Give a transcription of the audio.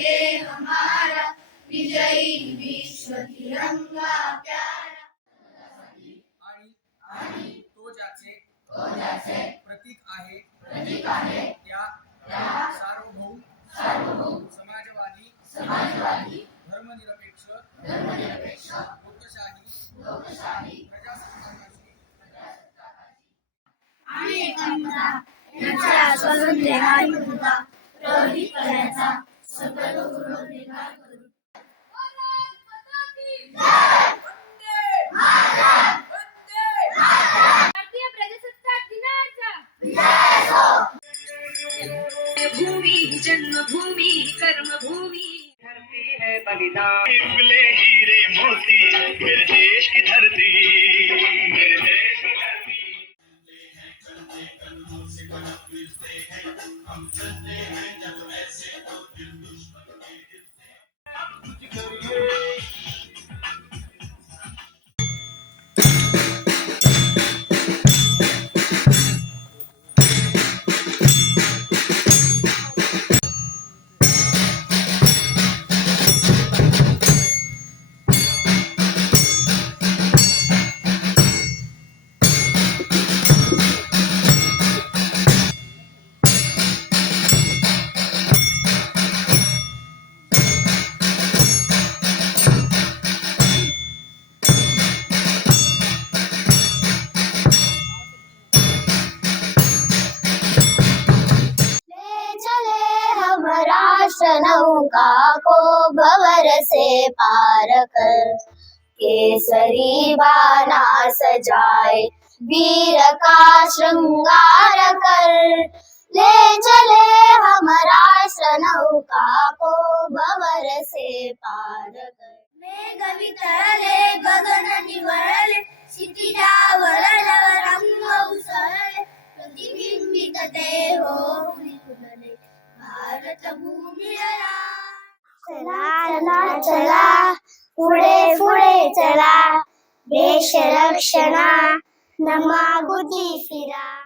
ये हमारा विजयी विश्व तिरंगा प्यारा। आणि तो ज्याचे प्रतीक आहे त्या सार्वभौम समाजवादी धर्मनिरपेक्ष लोकशाही प्रजासत्ताकाची आणि याच्या स्वातंत्र्य आणि मुद्दा प्रभावित करण्याचा सकलपूर्वक निर्धार करू। भारतीय प्रजासत्ताक दिनाचा भूमि जन्मभूमि कर्मभूमि धरती है बलिदान निकले हीरे मोती मेरे देश की धरती मेरे देश की धरती। हम चलते हैं जब ऐसे तो दिल दुश्मन के दिल से करिए। राष्ट्र नौका को भंवर से पार कर केसरी बाना सजाए वीर का श्रृंगार कर। ले चले हम राष्ट्र नौका को भंवर से पार कर। मेघ वितळले गगन निवळले क्षितिजावर रंग उसळले प्रतिबिंबित ते होऊन फुलले भारत भूमीला। चला चला चला पुढे पुढे चला देश रक्षणा नमागुती फिरा।